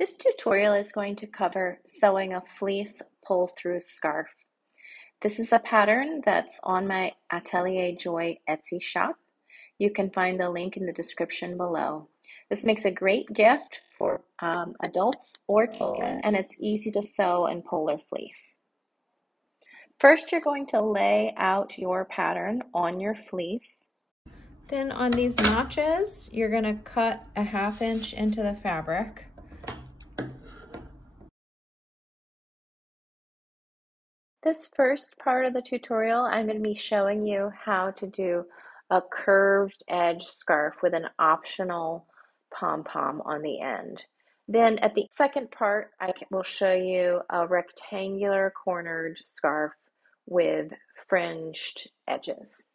This tutorial is going to cover sewing a fleece pull-through scarf. This is a pattern that's on my Atelier Joy Etsy shop. You can find the link in the description below. This makes a great gift for adults or children, and it's easy to sew and polar fleece. First, you're going to lay out your pattern on your fleece. Then on these notches, you're going to cut a 1/2 inch into the fabric. This first part of the tutorial, I'm going to be showing you how to do a curved edge scarf with an optional pom-pom on the end. Then at the second part, I will show you a rectangular cornered scarf with fringed edges.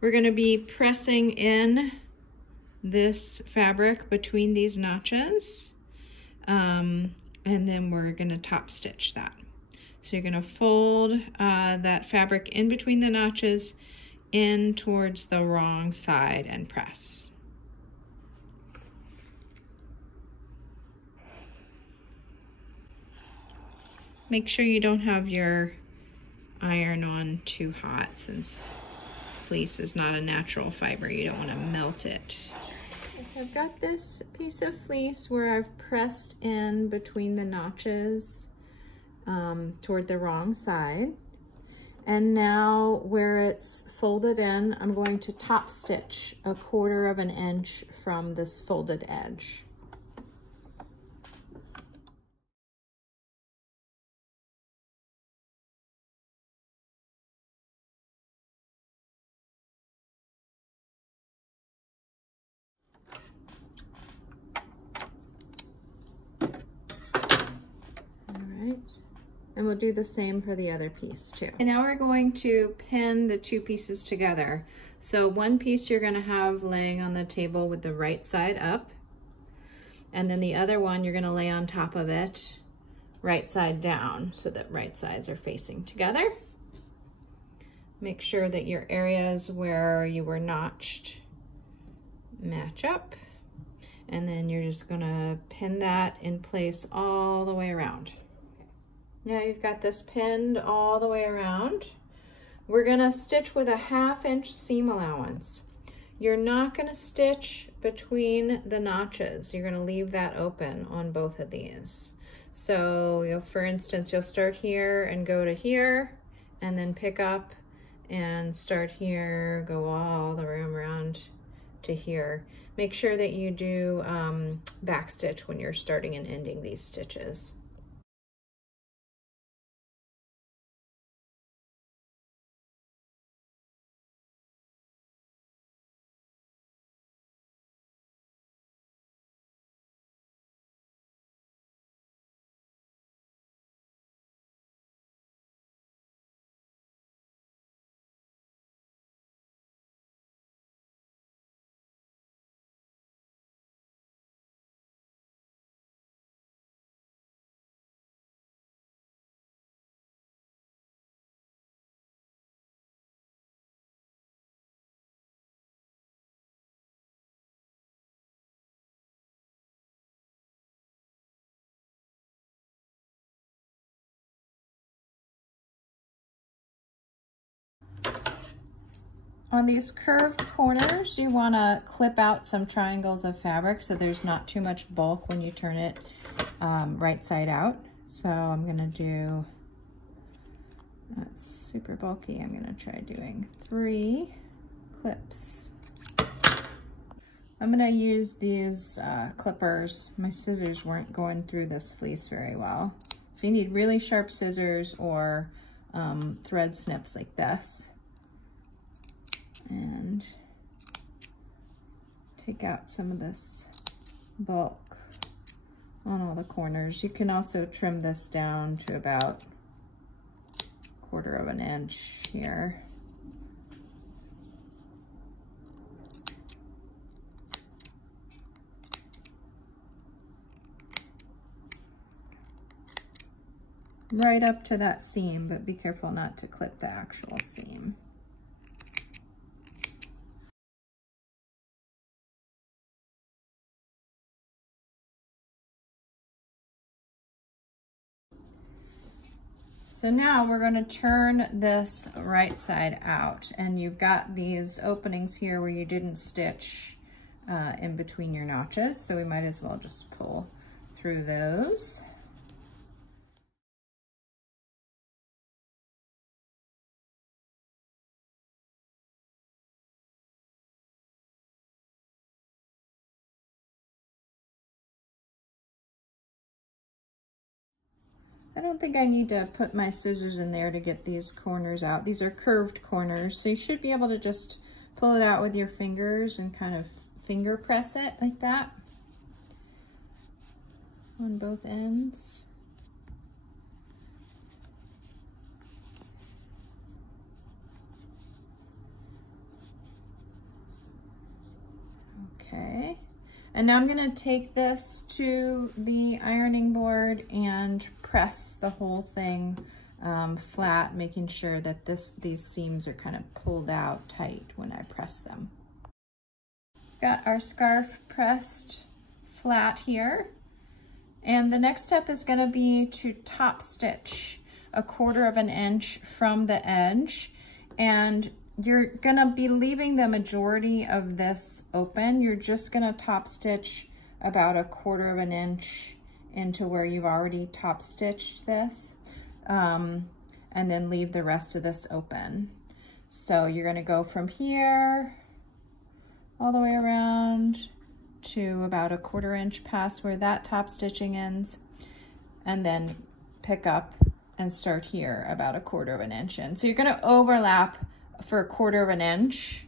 We're going to be pressing in this fabric between these notches, and then we're going to top stitch that. So you're going to fold that fabric in between the notches in towards the wrong side and press. Make sure you don't have your iron on too hot, since fleece is not a natural fiber. You don't want to melt it. So I've got this piece of fleece where I've pressed in between the notches toward the wrong side. And now where it's folded in, I'm going to top stitch 1/4 inch from this folded edge. And we'll do the same for the other piece too. And now we're going to pin the two pieces together. So one piece you're gonna have laying on the table with the right side up, and then the other one you're gonna lay on top of it, right side down, so that right sides are facing together. Make sure that your areas where you were notched match up. And then you're just gonna pin that in place all the way around. Now you've got this pinned all the way around. We're gonna stitch with a 1/2 inch seam allowance. You're not gonna stitch between the notches. You're gonna leave that open on both of these. So for instance, you'll start here and go to here, and then pick up and start here, go all the way around to here. Make sure that you do back stitch when you're starting and ending these stitches. On these curved corners, you want to clip out some triangles of fabric so there's not too much bulk when you turn it right side out. So I'm going to do, that's super bulky, I'm going to try doing 3 clips. I'm going to use these clippers. My scissors weren't going through this fleece very well. So you need really sharp scissors or thread snips like this. And take out some of this bulk on all the corners. You can also trim this down to about 1/4 inch here. Right up to that seam, but be careful not to clip the actual seam. So now we're going to turn this right side out, and you've got these openings here where you didn't stitch in between your notches, so we might as well just pull through those. I don't think I need to put my scissors in there to get these corners out. These are curved corners, so you should be able to just pull it out with your fingers and kind of finger press it like that on both ends. Okay. And now I'm going to take this to the ironing board and press the whole thing flat, making sure that these seams are kind of pulled out tight when I press them. Got our scarf pressed flat here. And the next step is going to be to top stitch 1/4 of an inch from the edge. And you're gonna be leaving the majority of this open. You're just gonna top stitch about 1/4 of an inch into where you've already top stitched this, and then leave the rest of this open. So you're gonna go from here all the way around to about 1/4 inch past where that top stitching ends, and then pick up and start here about 1/4 of an inch in. So you're gonna overlap for 1/4 of an inch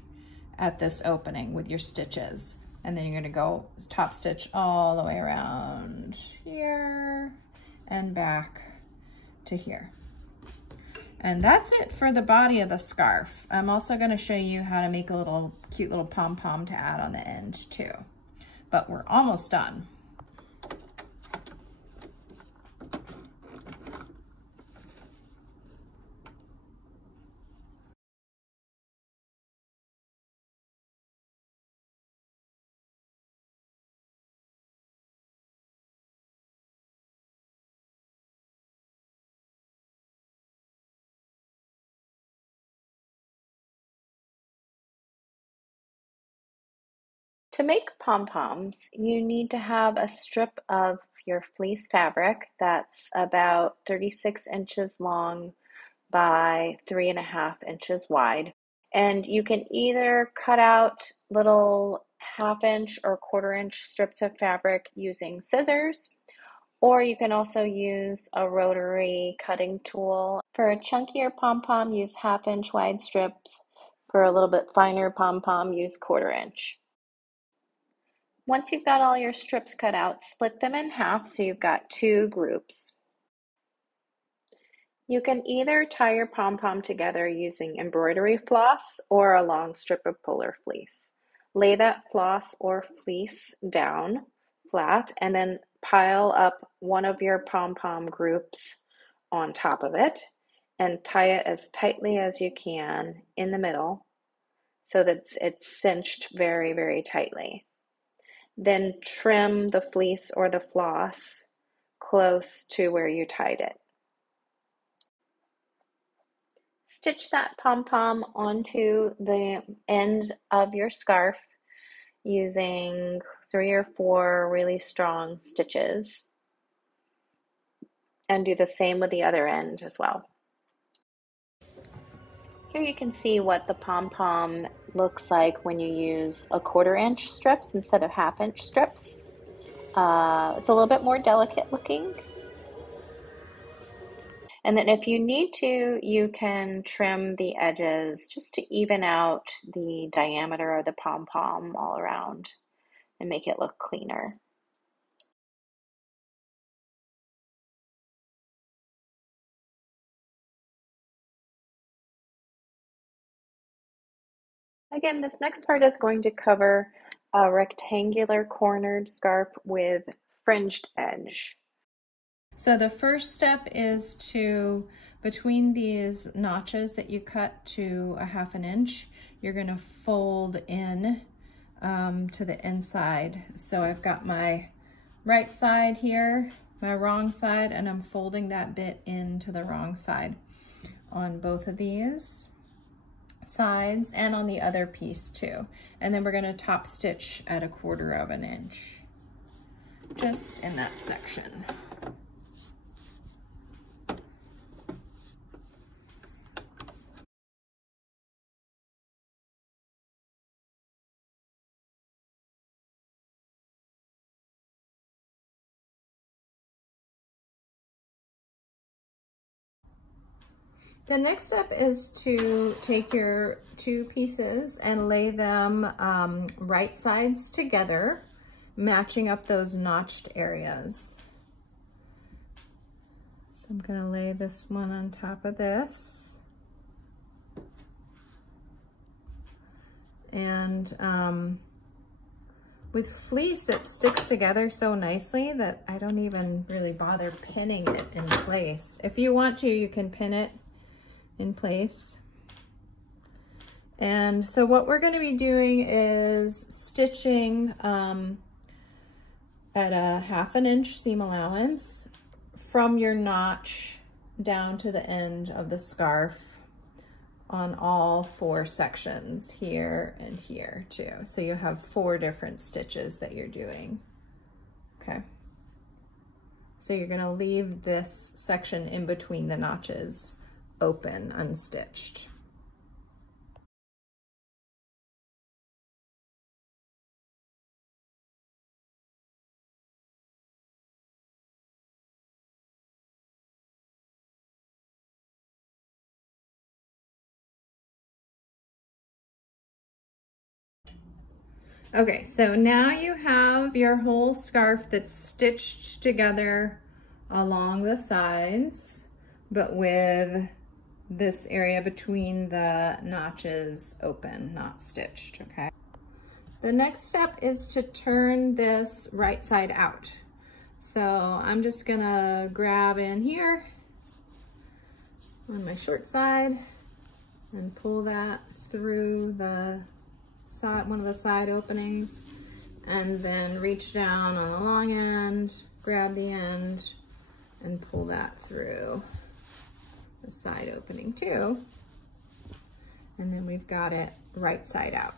at this opening with your stitches. And then you're gonna go top stitch all the way around here and back to here. And that's it for the body of the scarf. I'm also gonna show you how to make a cute little pom-pom to add on the end too. But we're almost done. To make pom-poms, you need to have a strip of your fleece fabric that's about 36 inches long by 3.5 inches wide. And you can either cut out little 1/2 inch or 1/4 inch strips of fabric using scissors, or you can also use a rotary cutting tool. For a chunkier pom-pom, use 1/2 inch wide strips. For a little bit finer pom-pom, use 1/4 inch. Once you've got all your strips cut out, split them in half so you've got 2 groups. You can either tie your pom-pom together using embroidery floss or a long strip of polar fleece. Lay that floss or fleece down flat and then pile up one of your pom-pom groups on top of it and tie it as tightly as you can in the middle so that it's cinched very, very tightly. Then trim the fleece or the floss close to where you tied it. Stitch that pom-pom onto the end of your scarf using 3 or 4 really strong stitches, and do the same with the other end as well. Here you can see what the pom-pom looks like when you use 1/4 inch strips instead of 1/2 inch strips. It's a little bit more delicate looking. And then if you need to, you can trim the edges just to even out the diameter of the pom-pom all around and make it look cleaner. Again, this next part is going to cover a rectangular cornered scarf with fringed edge. So the first step is to, between these notches that you cut to 1/2 inch, you're gonna fold in to the inside. So I've got my right side here my wrong side, and I'm folding that bit into the wrong side on both of these sides and on the other piece too. And then we're going to top stitch at 1/4 of an inch just in that section. The next step is to take your 2 pieces and lay them right sides together, matching up those notched areas. So I'm going to lay this one on top of this. And with fleece, it sticks together so nicely that I don't even really bother pinning it in place. If you want to, you can pin it in place. And so what we're going to be doing is stitching at a 1/2 inch seam allowance from your notch down to the end of the scarf on all 4 sections, here and here too. So you have 4 different stitches that you're doing. Okay. So you're going to leave this section in between the notches open, unstitched. Okay, so now you have your whole scarf that's stitched together along the sides, but with this area between the notches open, not stitched, okay? The next step is to turn this right side out. So I'm just gonna grab in here on my short side and pull that through the side, one of the side openings, and then reach down on the long end, grab the end, and pull that through the side opening too. And then we've got it right side out.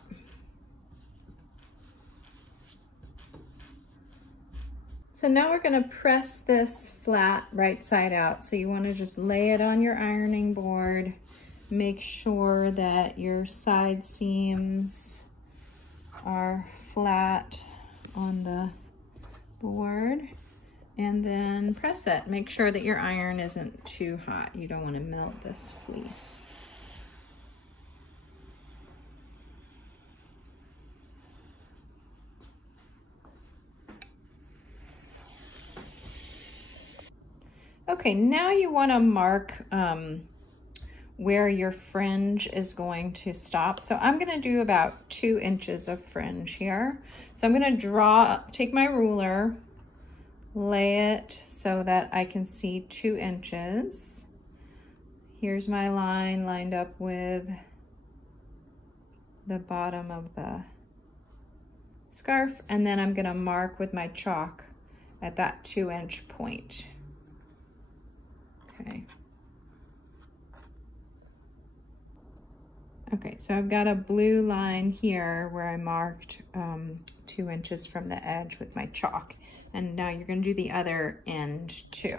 So now we're going to press this flat right side out. So you want to just lay it on your ironing board. Make sure that your side seams are flat on the board, and then press it. Make sure that your iron isn't too hot. You don't want to melt this fleece. Okay, now you want to mark where your fringe is going to stop. So I'm going to do about 2 inches of fringe here. So I'm going to take my ruler, lay it so that I can see 2 inches. Here's my line lined up with the bottom of the scarf, and then I'm going to mark with my chalk at that 2-inch point. Okay. Okay, so I've got a blue line here where I marked 2 inches from the edge with my chalk. And now you're going to do the other end too.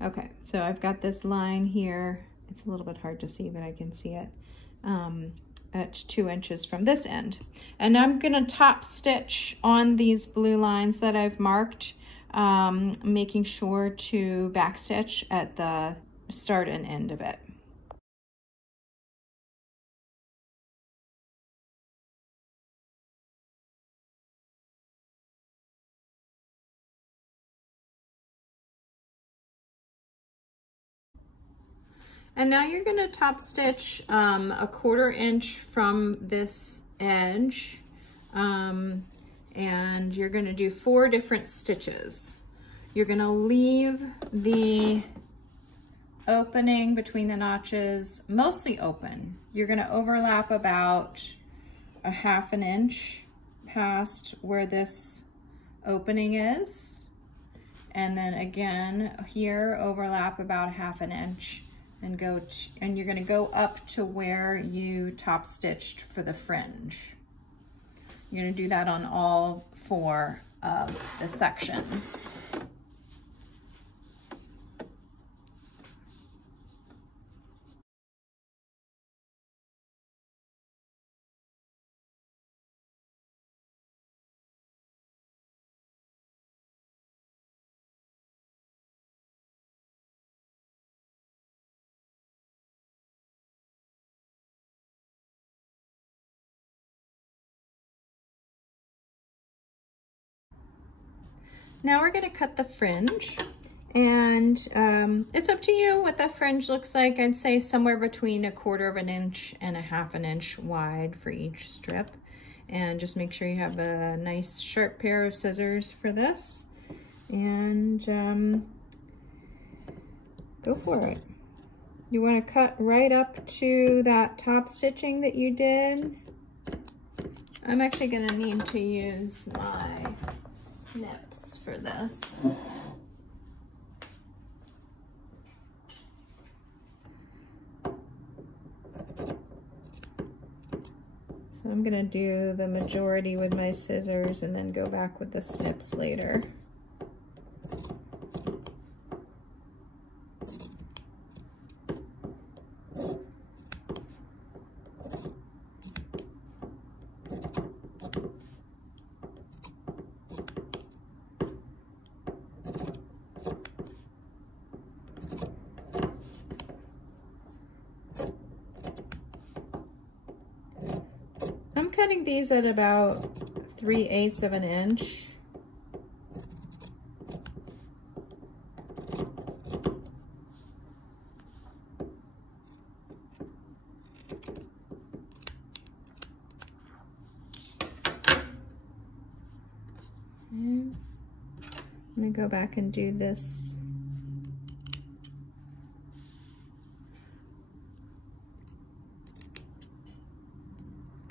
Okay, so I've got this line here. It's a little bit hard to see, but I can see it at 2 inches from this end. And I'm going to top stitch on these blue lines that I've marked, making sure to backstitch at the start and end of it. And now you're going to top stitch a 1/4 inch from this edge, and you're going to do 4 different stitches. You're going to leave the opening between the notches mostly open. You're going to overlap about a 1/2 inch past where this opening is. And then again, here overlap about 1/2 inch and and you're gonna go up to where you top stitched for the fringe. You're gonna do that on all 4 of the sections. Now we're gonna cut the fringe, and it's up to you what the fringe looks like. I'd say somewhere between 1/4 inch and 1/2 inch wide for each strip. And just make sure you have a nice sharp pair of scissors for this, and go for it. You wanna cut right up to that top stitching that you did. I'm actually gonna need to use my snips for this. So I'm gonna do the majority with my scissors and then go back with the snips later. I'm cutting these at about 3/8 of an inch. And I'm gonna go back and do this.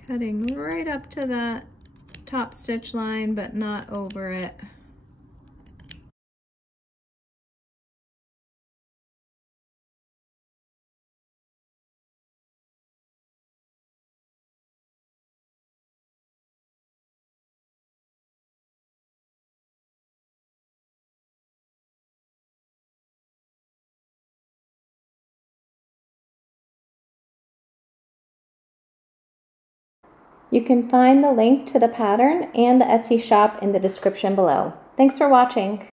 Cutting right up to that top stitch line, but not over it. You can find the link to the pattern and the Etsy shop in the description below. Thanks for watching.